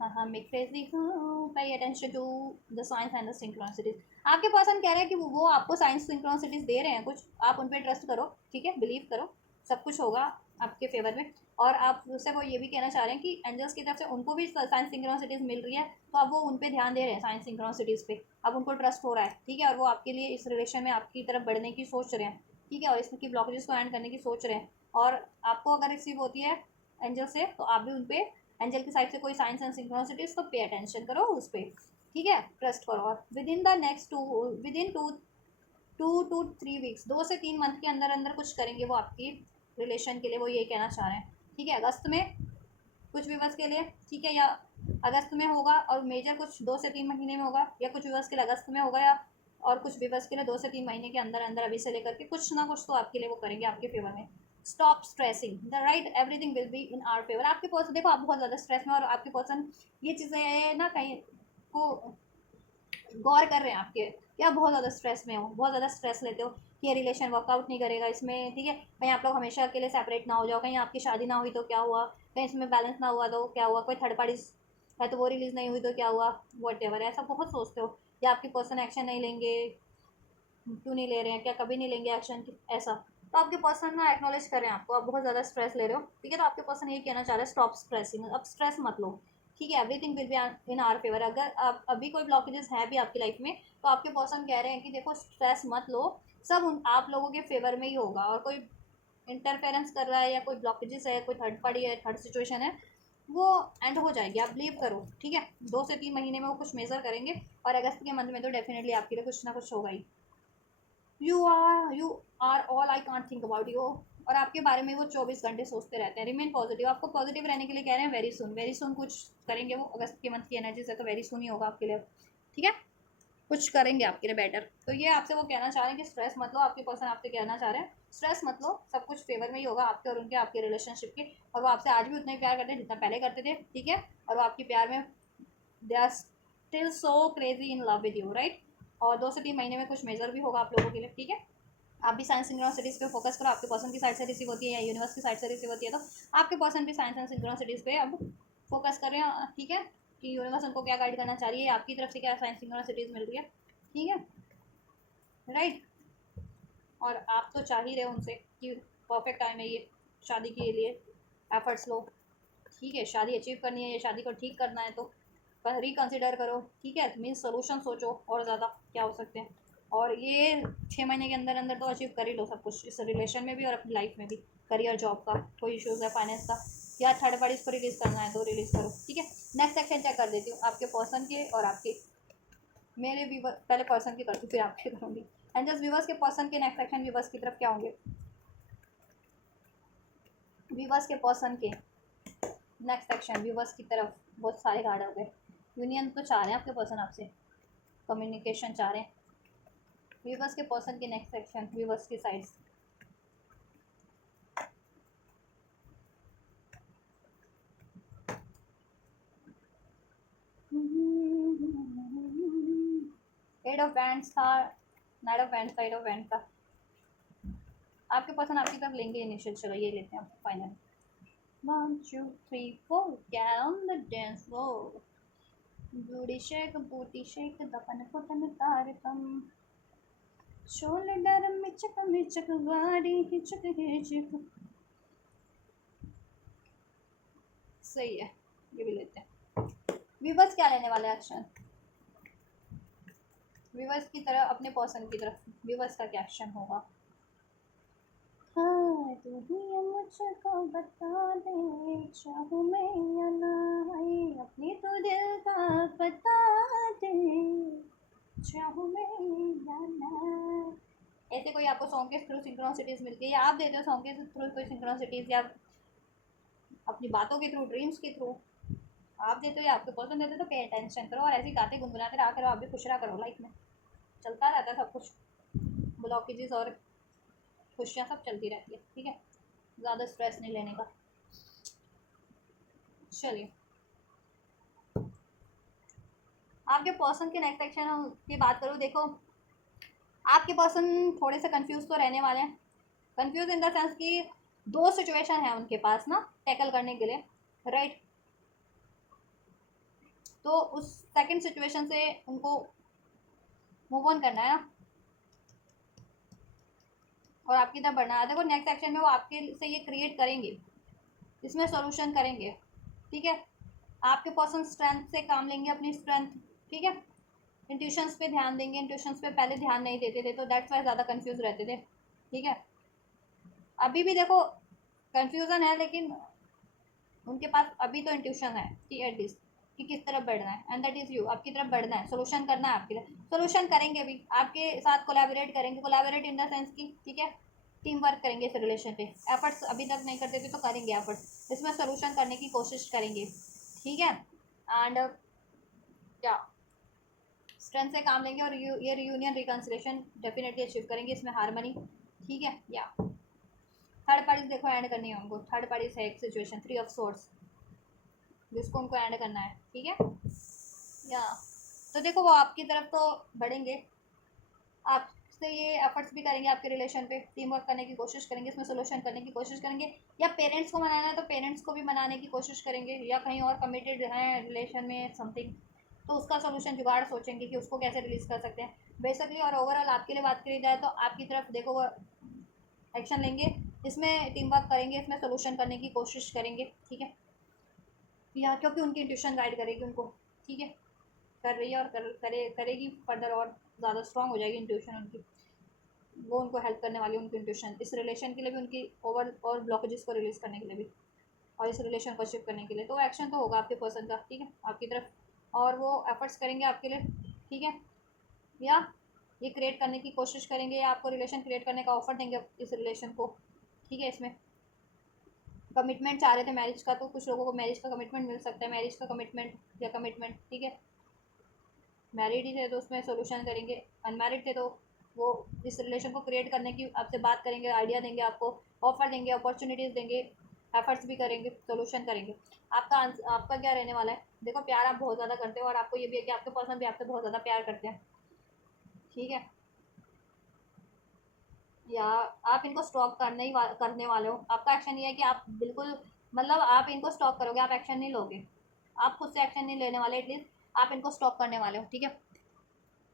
हाँ हाँ, make crazy, pay attention to the science and the synchronicities. आपके पर्सन कह रहे हैं कि वो आपको साइंस सिंक्रोनिसिटीज दे रहे हैं कुछ, आप उन पर ट्रस्ट करो, ठीक है, बिलीव करो, सब कुछ होगा आपके फेवर में। और आप उससे वो ये भी कहना चाह रहे हैं कि एंजल्स की तरफ से उनको भी साइंस सिंक्रोनिसिटीज मिल रही है, तो अब वो उन पर ध्यान दे रहे हैं साइंस सिंक्रोनिसिटीज पे, अब उनको ट्रस्ट हो रहा है, ठीक है, और वो आपके लिए इस रिलेशन में आपकी तरफ बढ़ने की सोच रहे हैं, ठीक है, और इसकी ब्लॉकेजेस को एंड करने की सोच रहे हैं। और आपको अगर रिसीव होती है एंजल से, तो आप भी उन पर एंजल की साइड से कोई साइंस एंड सिंक्रोनिसिटीज, तो पे अटेंशन करो उस पर, ठीक है, ट्रस्ट करो। और with in the next with in 2 to 3 weeks, 2 से 3 मंथ के अंदर अंदर कुछ करेंगे वो आपकी रिलेशन के लिए, वो ये कहना चाह रहे हैं, ठीक है, अगस्त में कुछ व्यूवर्स के लिए, ठीक है, या अगस्त में होगा, और मेजर कुछ 2 से 3 महीने में होगा, या कुछ व्यूवर्स के लिए अगस्त में होगा, या और कुछ व्यूवर्स के लिए 2 से 3 महीने के अंदर अंदर अभी से लेकर के कुछ ना कुछ तो आपके लिए वो करेंगे आपके फेवर में। Stop stressing the right, everything will be in our favour. आपके पर्सन देखो, आप बहुत ज़्यादा स्ट्रेस में, और आपके पर्सन ये चीज़ें ना कहीं को गौर कर रहे हैं आपके, कि आप बहुत ज़्यादा स्ट्रेस में हो, बहुत ज़्यादा स्ट्रेस लेते हो कि ये रिलेशन वर्कआउट नहीं करेगा इसमें, ठीक है, कहीं आप लोग हमेशा के लिए सेपरेट ना हो जाओ, कहीं आपकी शादी ना हुई तो क्या हुआ, कहीं इसमें बैलेंस ना हुआ तो क्या हुआ, कोई थर्ड पार्टी है तो वो रिलीज़ नहीं हुई तो क्या हुआ, वट एवर, ऐसा बहुत सोचते हो, या आपके पर्सन एक्शन नहीं लेंगे, क्यों नहीं ले रहे हैं, क्या कभी नहीं लेंगे एक्शन, ऐसा। तो आपके पर्सन ना एक्नॉलेज करें आपको, आप बहुत ज़्यादा स्ट्रेस ले रहे हो, ठीक है, तो आपके पर्सन ये कहना चाह रहे हैं स्टॉप स्ट्रेसिंग, अब स्ट्रेस मत लो, ठीक है, everything will be in our favour. अगर आप अभी कोई ब्लॉकेजेस है भी आपकी लाइफ में, तो आपके पर्सन कह रहे हैं कि देखो स्ट्रेस मत लो, सब आप लोगों के फेवर में ही होगा, और कोई इंटरफेरेंस कर रहा है या कोई ब्लॉकेजेस है, कोई थर्ड पार्टी है, थर्ड सिचुएशन है, वो एंड हो जाएगी, आप बिलीव करो, ठीक है, 2 से 3 महीने में वो कुछ मेजर करेंगे, और अगस्त के मंथ में तो डेफिनेटली आपके लिए कुछ ना कुछ होगा ही। You are all I can't think about you, और आपके बारे में वो 24 घंटे सोचते रहते हैं। रिमेन पॉजिटिव, आपको पॉजिटिव रहने के लिए कह रहे हैं, वेरी सुन कुछ करेंगे वो, अगस्त के मंथ की एनर्जी से तो वेरी सुन ही होगा आपके लिए, ठीक है, कुछ करेंगे आपके लिए बेटर। तो ये आपसे वो कहना चाह रहे हैं कि स्ट्रेस मत लो, आपके पर्सन आपसे कहना चाह रहे हैं स्ट्रेस मत लो, सब कुछ फेवर में ही होगा आपके और उनके, आपके रिलेशनशिप के, और वो आपसे आज भी उतना ही प्यार करते हैं जितना पहले करते थे, ठीक है, और वो आपके प्यार में they are still so crazy in love with you, right. और 2 से 3 महीने में कुछ मेजर भी होगा आप लोगों के लिए, ठीक है, आप भी साइंस सिंक्रोनिसिटीज पे फोकस करो, आपके पर्सन की साइड से रिसीव होती है या यूनिवर्स की साइड से रिसीव होती है, तो आपके पर्सन भी साइंस एंड सिंक्रोनिसिटीज पे अब फोकस कर रहे हैं, ठीक है, कि यूनिवर्स उनको क्या गाइड करना चाह रही है, आपकी तरफ से क्या साइंस सिंक्रोनिसिटीज मिल रही है, ठीक है, राइट। और आप तो चाह ही रहे हो उनसे कि परफेक्ट टाइम है ये शादी के लिए, एफर्ट्स लो, ठीक है, शादी अचीव करनी है या शादी को ठीक करना है तो रिकन्सिडर करो, ठीक है, मीन्स सोल्यूशन सोचो और ज़्यादा क्या हो सकते हैं, और ये 6 महीने के अंदर अंदर तो अचीव कर ही लो सब कुछ, इस रिलेशन में भी और अपनी लाइफ में भी, करियर जॉब का कोई इश्यूज़ है, फाइनेंस का, या थर्ड पार्टी को रिलीज़ करना है तो रिलीज़ करो, ठीक है। नेक्स्ट सेक्शन चेक कर देती हूँ आपके पर्सन के और आपके, मेरे व्यूवर पहले पर्सन की करती हूँ फिर आपके करूँगी, एंड जस्ट व्यूवर्स के पर्सन के नेक्स्ट सेक्शन व्यूवर्स की तरफ क्या होंगे, व्यूवर्स के पर्सन के नेक्स्ट सेक्शन व्यूवर्स की तरफ बहुत सारे कार्ड हो गए। यूनियन तो चाह रहे हैं आपके पर्सन आपसे, कम्युनिकेशन चाह रहे हैं, व्यूवर्स के पर्सन के नेक्स्ट सेक्शन व्यूवर्स की साइड, एट ऑफ बैंड्स था, night of bands, side of band था, आपके पर्सन आपकी तरफ लेंगे इनिशियल, चलो ये लेते हैं final. 1 2 3 4 get on the dance floor, booty shake दपन पतन तारकम, शोल्डर मिचक मिचक गाड़ी हिचक हिचक, सही है, ये भी लेते हैं। व्यूवर्स क्या लेने वाले एक्शन, व्यूवर्स की तरफ, अपने पर्सन की तरफ व्यूवर्स का क्या एक्शन होगा। हाँ तू ही मुझको बता दे, चाहूँ मैं या ना, अपनी तो दिल का बता दे, चाहूँ मैं या ना। ऐसे कोई आपको सॉन्ग के थ्रू सिंक्रोनिसिटीज मिलती है, या आप देते हो सॉन्ग के थ्रू कोई सिंक्रोनिसिटीज, या अपनी बातों के थ्रू, ड्रीम्स के थ्रू आप देते हो या आपके पर्सन देते हो, तो पे अटेंशन करो और ऐसे ही गाते गुनगुनाते रहा करो, आप भी खुश रहा करो, लाइफ में चलता रहता है सब कुछ, ब्लॉकेजेस और खुशियाँ सब चलती रहती है, ठीक है, ज़्यादा स्ट्रेस नहीं लेने का। चलिए आपके पर्सन के नेक्स्ट एक्शन की बात करूँ, देखो आपके पर्सन थोड़े से कंफ्यूज तो रहने वाले हैं। कंफ्यूज इन द सेंस कि दो सिचुएशन है उनके पास ना टैकल करने के लिए, राइट। तो उस सेकंड सिचुएशन से उनको मूव ऑन करना है ना, और आपकी तरफ बढ़ना है। देखो नेक्स्ट एक्शन में वो आपके से ये क्रिएट करेंगे, इसमें सॉल्यूशन करेंगे, ठीक है। आपके पर्सन स्ट्रेंथ से काम लेंगे, अपनी स्ट्रेंथ, ठीक है। इंट्यूशंस पे ध्यान देंगे, इंट्यूशंस पे पहले ध्यान नहीं देते थे तो दैट्स वाई ज़्यादा कंफ्यूज रहते थे, ठीक है। अभी भी देखो कंफ्यूजन है, लेकिन उनके पास अभी तो इंट्यूशन है कि एटलीस्ट कि किस तरफ बढ़ना है, एंड दैट इज़ यू, आपकी तरफ बढ़ना है, सोल्यूशन करना है आपके लिए। सोल्यूशन करेंगे भी, आपके साथ कोलैबोरेट करेंगे, कोलैबोरेट इन द सेंस की, ठीक है, टीम वर्क करेंगे इस रिलेशन पे। एफर्ट्स अभी तक नहीं करते थे तो करेंगे एफर्ट्स, इसमें सोल्यूशन करने की कोशिश करेंगे, ठीक है। एंड क्या स्ट्रेंथ से काम लेंगे और ये रियूनियन रिकन्सिलेशन डेफिनेटली अचीव करेंगे, इसमें हारमनी, ठीक है। या थर्ड पार्टीज देखो ऐड करनी है उनको, थर्ड पार्टीज है एक सिचुएशन, थ्री ऑफ सोर्स, जिसको उनको ऐड करना है, ठीक है। या तो देखो वो आपकी तरफ तो बढ़ेंगे, आपसे ये एफर्ट्स भी करेंगे आपके रिलेशन पे, टीम वर्क करने की कोशिश करेंगे, इसमें सोल्यूशन करने की कोशिश करेंगे, या पेरेंट्स को मनाना है तो पेरेंट्स को भी मनाने की कोशिश करेंगे, या कहीं और कमिटेड हैं रिलेशन में समथिंग तो उसका सोल्यूशन जुगाड़ सोचेंगे कि उसको कैसे रिलीज़ कर सकते हैं बेसिकली। और ओवरऑल आपके लिए बात करी जाए तो आपकी तरफ देखो वो एक्शन लेंगे, इसमें टीम वर्क करेंगे, इसमें सोल्यूशन करने की कोशिश करेंगे, ठीक है। या क्योंकि उनकी इंट्यूशन गाइड करेगी उनको, ठीक है, कर रही है और करेगी फर्दर, और ज़्यादा स्ट्रांग हो जाएगी इंट्यूशन उनकी, वो उनको हेल्प करने वाली है उनकी इंट्यूशन, इस रिलेशन के लिए भी, उनकी ओवर और ब्लॉकेजेस को रिलीज़ करने के लिए भी, और इस रिलेशन को शिफ्ट करने के लिए। तो एक्शन तो होगा आपके पर्सन का, ठीक है, आपकी तरफ, और वो एफर्ट्स करेंगे आपके लिए, ठीक है। या ये क्रिएट करने की कोशिश करेंगे, या आपको रिलेशन क्रिएट करने का ऑफर देंगे इस रिलेशन को, ठीक है। इसमें कमिटमेंट चाह रहे थे मैरिज का, तो कुछ लोगों को मैरिज का कमिटमेंट मिल सकता है, मैरिज का कमिटमेंट या कमिटमेंट, ठीक है। मैरिड ही थे तो उसमें सोल्यूशन करेंगे, अनमैरिड थे तो वो इस रिलेशन को क्रिएट करने की आपसे बात करेंगे, आइडिया देंगे आपको, ऑफर देंगे, अपॉर्चुनिटीज़ देंगे, एफर्ट्स भी करेंगे, सोल्यूशन करेंगे। आपका क्या रहने वाला है, देखो प्यार आप बहुत ज़्यादा करते हो, और आपको ये भी है कि आपके पर्सन भी आपसे बहुत ज़्यादा प्यार करते हैं, ठीक है। या आप इनको स्टॉप करने वाले हो, आपका एक्शन ये है कि आप बिल्कुल, मतलब आप इनको स्टॉप करोगे, आप एक्शन नहीं लोगे, आप खुद से एक्शन नहीं लेने वाले, एटलीस्ट आप इनको स्टॉप करने वाले हो, ठीक है।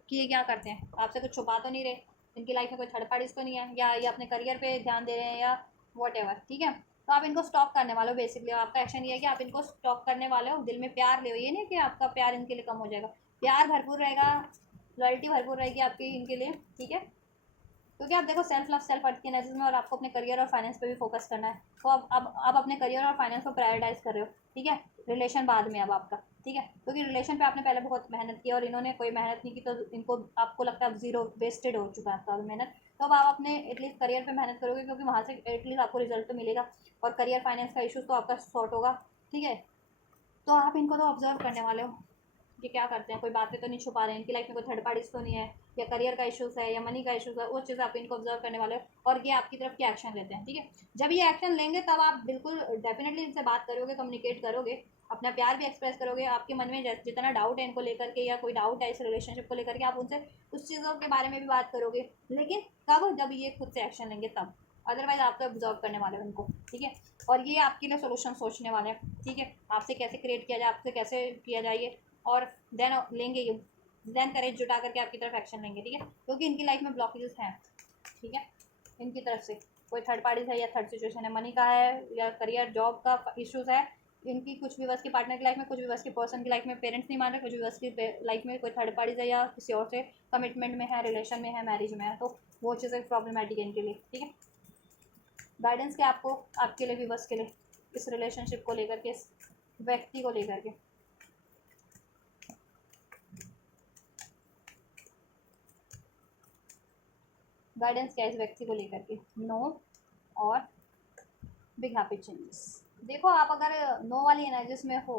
कि ये क्या करते हैं, आपसे कुछ छुपा तो नहीं रहे, इनकी लाइफ में कोई थर्ड पार्टीज तो नहीं है, या ये अपने करियर पे ध्यान दे रहे हैं, या वॉट एवर, ठीक है। तो आप इनको स्टॉप करने वाले हो बेसिकली, आपका एक्शन ये है कि आप इनको स्टॉप करने वाले हो, दिल में प्यार ले हो, ये नहीं कि आपका प्यार इनके लिए कम हो जाएगा, प्यार भरपूर रहेगा, लॉयल्टी भरपूर रहेगी आपकी इनके लिए, ठीक है। क्योंकि आप देखो सेल्फ लव सेल्फ अर्थ की एनालिसिस में, और आपको अपने करियर और फाइनेंस पे भी फोकस करना है, तो अब आप अपने करियर और फाइनेंस को प्रायोरिटाइज कर रहे हो, ठीक है। रिलेशन बाद में अब आपका, ठीक है, क्योंकि रिलेशन पे आपने पहले बहुत मेहनत की और इन्होंने कोई मेहनत नहीं की, तो इनको आपको लगता है अब जीरो वेस्टेड हो चुका है आपका अभी मेहनत। तो अब आप अपने एटलीस्ट करियर पे मेहनत करोगे, क्योंकि वहाँ से एटलीस्ट आपको रिजल्ट तो मिलेगा, और करियर फाइनेंस का इशू तो आपका सॉर्ट होगा, ठीक है। तो आप इनको तो ऑब्जर्व करने वाले हो कि क्या करते हैं, कोई बातें तो नहीं छुपा रहे हैं, इनकी लाइफ में कोई थर्ड पार्टीज तो नहीं है, या करियर का इशूज़ है, या मनी का इशूज़ है, वो चीज़ आप इनको ऑब्जर्व करने वाले हो, और ये आपकी तरफ क्या एक्शन लेते हैं, ठीक है। जब ये एक्शन लेंगे तब आप बिल्कुल डेफिनेटली इनसे बात करोगे, कम्युनिकेट करोगे, अपना प्यार भी एक्सप्रेस करोगे, आपके मन में जितना डाउट है इनको लेकर के, या कोई डाउट है इस रिलेशनशिप को लेकर के, आप उनसे उस चीज़ों के बारे में भी बात करोगे, लेकिन कब, जब ये खुद से एक्शन लेंगे तब, अदरवाइज आप तो ऑब्जर्व करने वाले हो उनको, ठीक है। और ये आपके लिए सोल्यूशन सोचने वाले हैं, ठीक है, आपसे कैसे क्रिएट किया जाए, आपसे कैसे किया जाए ये, और देन लेंगे ये, देन करेज जुटा करके आपकी तरफ एक्शन लेंगे, ठीक है। क्योंकि इनकी लाइफ में ब्लॉकेजेस हैं, ठीक है, इनकी तरफ से कोई थर्ड पार्टीज है, या थर्ड सिचुएशन है, मनी का है, या करियर जॉब का इश्यूज है, इनकी कुछ भी बस की पार्टनर की लाइफ में, कुछ भी बस की पर्सन की लाइफ में, पेरेंट्स नहीं मान रहे, कुछ भी बस की लाइफ में कोई थर्ड पार्टीज है, या किसी और से कमिटमेंट में है, रिलेशन में है, मैरिज में है, तो वो चीज़ें प्रॉब्लमेटिक है इनके लिए, ठीक है। गाइडेंस क्या आपको, आपके लिए भी बस के लिए, इस रिलेशनशिप को लेकर के, इस व्यक्ति को लेकर के, गाइडेंस क्या है इस व्यक्ति को लेकर के, नो और बिग हैप्पी चेंजेस। देखो आप अगर नो वाली एनर्जीज में हो,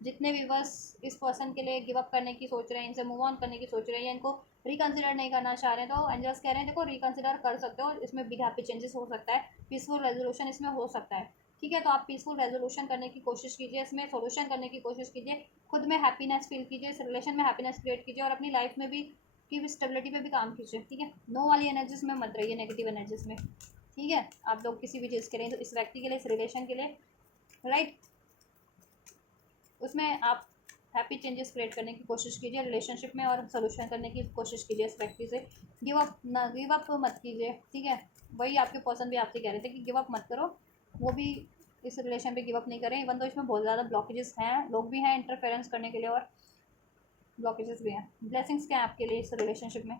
जितने भी बस इस पर्सन के लिए गिव अप करने की सोच रहे हैं, इनसे मूव ऑन करने की सोच रहे हैं, या इनको रिकंसिडर नहीं करना चाह रहे हैं, तो एंजल्स कह रहे हैं देखो रिकंसिडर कर सकते हो, इसमें बिग हैप्पी चेंजेस हो सकता है, पीसफुल रेजोल्यूशन इसमें हो सकता है, ठीक है। तो आप पीसफुल रेजोल्यूशन करने की कोशिश कीजिए, इसमें सोल्यूशन करने की कोशिश कीजिए, खुद में हैप्पीनेस फील कीजिए, इस रिलेशन में हैप्पीनेस क्रिएट कीजिए और अपनी लाइफ में भी की स्टेबिलिटी पे भी काम कीजिए। ठीक है, नो वाली एनर्जीज में मत रहिए, नेगेटिव एनर्जीज में। ठीक है, आप लोग किसी भी चीज़ के लिए, तो इस व्यक्ति के लिए, इस रिलेशन के लिए, राइट, उसमें आप हैप्पी चेंजेस क्रिएट करने की कोशिश कीजिए रिलेशनशिप में और सोल्यूशन करने की कोशिश कीजिए इस व्यक्ति से। गिव अप मत कीजिए। ठीक है, वही आपके पर्सन भी आपसे कह रहे थे कि गिव अप मत करो, वो भी इस रिलेशन पे गिव अप नहीं करें। इवन तो इसमें बहुत ज़्यादा ब्लॉकेजेस हैं, लोग भी हैं इंटरफेरेंस करने के लिए और ब्लॉकेजेस भी हैं। ब्लेसिंग्स क्या है आपके लिए इस रिलेशनशिप में?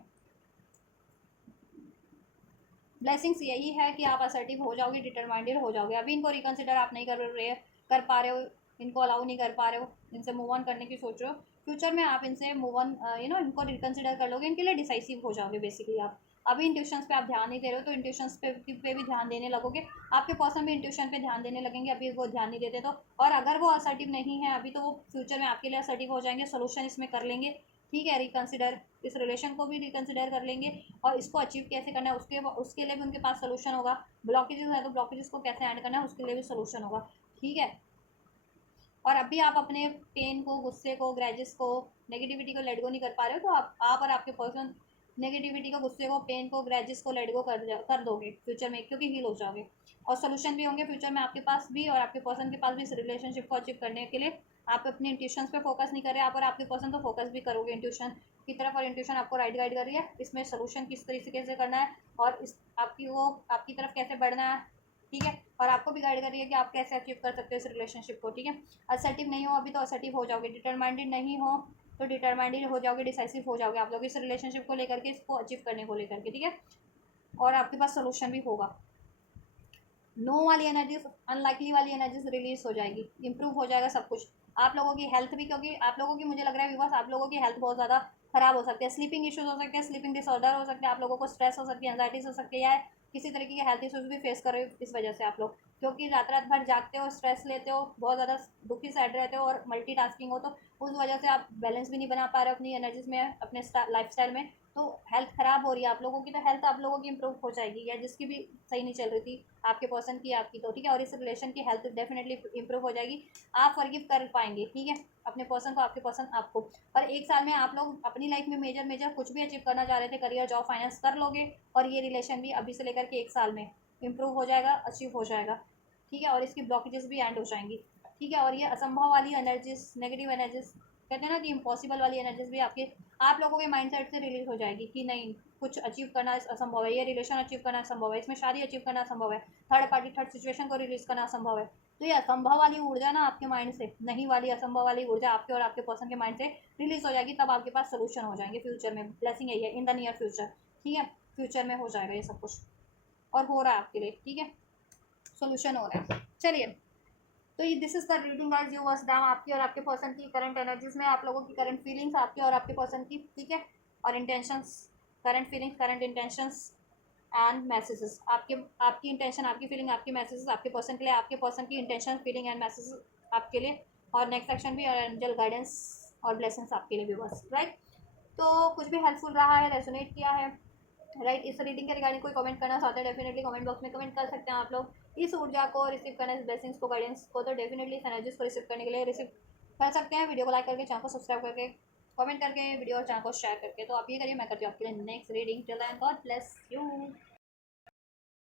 ब्लेसिंग्स यही है कि आप असर्टिव हो जाओगे, डिटरमाइंडेड हो जाओगे। अभी इनको रिकंसिडर आप नहीं कर पा रहे हो, इनको अलाउ नहीं कर पा रहे हो, इनसे मूव ऑन करने की सोच रहे हो। फ्यूचर में आप इनसे मूव ऑन इनको रिकंसिडर कर लोगे, इनके लिए डिसाइसिव हो जाओगे बेसिकली आप। अभी इंट्यूशंस पे आप ध्यान नहीं दे रहे हो, तो इंट्यूशंस पे भी ध्यान देने लगोगे। आपके पर्सन भी इंट्यूशन पे ध्यान देने लगेंगे, अभी वो ध्यान नहीं देते तो। और अगर वो असर्टिव नहीं है अभी, तो वो फ्यूचर में आपके लिए असर्टिव हो जाएंगे, सोल्यूशन इसमें कर लेंगे। ठीक है, रिकंसिडर, इस रिलेशन को भी रिकंसिडर कर लेंगे और इसको अचीव कैसे करना है उसके लिए भी उनके पास सोल्यूशन होगा। ब्लॉकेजेस है तो ब्लॉकेजेस को कैसे एंड करना है उसके लिए भी सोल्यूशन होगा। ठीक है, और अभी आप अपने पेन को, गुस्से को, ग्रैजेस को, नेगेटिविटी को लेट गो नहीं कर पा रहे हो, तो आप और आपके पर्सन नेगेटिविटी को, गुस्से को, पेन को, ग्रैजेस को लेट गो कर दोगे फ्यूचर में, क्योंकि हील हो जाओगे। और सोल्यूशन भी होंगे फ्यूचर में आपके पास भी और आपके पर्सन के पास भी इस रिलेशनशिप को अचीव करने के लिए। आप अपने इंट्यूशंस पे फोकस नहीं कर रहे, आप और आपके पर्सन तो फोकस भी करोगे इंट्यूशन की तरफ, और इंट्यूशन आपको गाइड कर रही है इसमें सोल्यूशन किस तरीके से करना है और इस आपकी तरफ कैसे बढ़ना है। ठीक है, और आपको भी गाइड कर रही है कि आप कैसे अचीव कर सकते हो इस रिलेशनशिप को। ठीक है, असर्टिव नहीं हो अभी तो असर्टिव हो जाओगे, डिटरमाइंडेड नहीं हो तो डिटरमाइंडेड हो जाओगे, डिसाइसिव हो जाओगे आप लोग इस रिलेशनशिप को लेकर के, इसको अचीव करने को लेकर के। ठीक है, और आपके पास सोल्यूशन भी होगा। नो वाली एनर्जीज, अनलाइकली वाली एनर्जीज रिलीज हो जाएगी, इंप्रूव हो जाएगा सब कुछ। आप लोगों की हेल्थ भी, क्योंकि आप लोगों की, मुझे लग रहा है व्यूअर्स, आप लोगों की हेल्थ बहुत ज़्यादा खराब हो सकती है, स्लीपिंग इश्यूज हो सकते हैं, स्लीपिंग डिसऑर्डर हो सकते हैं, आप लोगों को स्ट्रेस हो सकती है, एंजाइटीज हो सकती है, या किसी तरीके के हेल्थ इश्यूज भी फेस कर रहे हो इस वजह से आप लोग, क्योंकि रात रात भर जागते हो, स्ट्रेस लेते हो, बहुत ज़्यादा दुखी साइड रहते हो और मल्टीटास्किंग हो, तो उस वजह से आप बैलेंस भी नहीं बना पा रहे हो अपनी एनर्जीज में, अपने लाइफ में। तो हेल्थ ख़राब हो रही है आप लोगों की, तो हेल्थ आप लोगों की इंप्रूव हो जाएगी, या जिसकी भी सही नहीं चल रही थी आपके पर्सन की, आपकी तो। ठीक है, और इस रिलेशन की हेल्थ डेफिनेटली इंप्रूव हो जाएगी, आप फॉरगिव कर पाएंगे। ठीक है, अपने पर्सन को, आपके पर्सन आपको। और एक साल में आप लोग अपनी लाइफ में मेजर मेजर कुछ भी अचीव करना चाह रहे थे, करियर, जॉब, फाइनेंस, कर लोगे, और ये रिलेशन भी अभी से लेकर के एक साल में इंप्रूव हो जाएगा, अचीव हो जाएगा। ठीक है, और इसकी ब्लॉकेजेस भी एंड हो जाएंगी। ठीक है, और ये असंभव वाली एनर्जीज, नेगेटिव एनर्जीज, कहते हैं ना कि इम्पॉसिबल वाली एनर्जीज भी आपके, आप लोगों के माइंडसेट से रिलीज हो जाएगी कि नहीं, कुछ अचीव करना असंभव है, ये रिलेशन अचीव करना असंभव है, इसमें शादी अचीव करना असंभव है, थर्ड पार्टी, थर्ड सिचुएशन को रिलीज करना असंभव है। तो ये असंभव वाली ऊर्जा ना आपके माइंड से, नहीं वाली असंभव वाली ऊर्जा आपके और आपके पर्सन के माइंड से रिलीज हो जाएगी, तब आपके पास सोल्यूशन हो जाएंगे फ्यूचर में। ब्लेसिंग यही है, इन द नियर फ्यूचर। ठीक है, फ्यूचर में हो जाएगा ये सब कुछ, और हो रहा है आपके लिए। ठीक है, सोल्यूशन हो रहा है। चलिए, तो ये this is the reading guys, you was down, आपकी और आपके पर्सन की करंट एनर्जीज में, आप लोगों की करंट फीलिंग्स, आपके और आपके पर्सन की। ठीक है, और intentions, current feelings, current intentions and messages. आपकी इंटेंशन, आपकी फीलिंग, आपकी मैसेजेस आपके पर्सन के लिए, आपके पर्सन की इंटेंशन, फीलिंग एंड मैसेजेस आपके लिए, और नेक्स्ट सेक्शन भी, और एंजल गाइडेंस और ब्लेसिंग्स आपके लिए भी बस, राइट। तो कुछ भी हेल्पफुल रहा है, रेजोनेट किया है, राइट, इस रीडिंग के रिगार्डिंग कोई कमेंट करना चाहते हैं, डेफिनेटली कमेंट बॉक्स में कमेंट कर सकते हैं आप लोग। इस ऊर्जा को रिसीव करने, इस ब्लेसिंग्स को, गाइडेंस को, तो डेफिनेटली इस एनर्जीज को रिसीव करने के लिए रिसीव कर सकते हैं, वीडियो को लाइक करके, चैनल को सब्सक्राइब करके, कमेंट करके, वीडियो और चैनल को शेयर करके। तो आप ये करिए, मैं करती हूँ आपके लिए next reading. Till then, God bless you.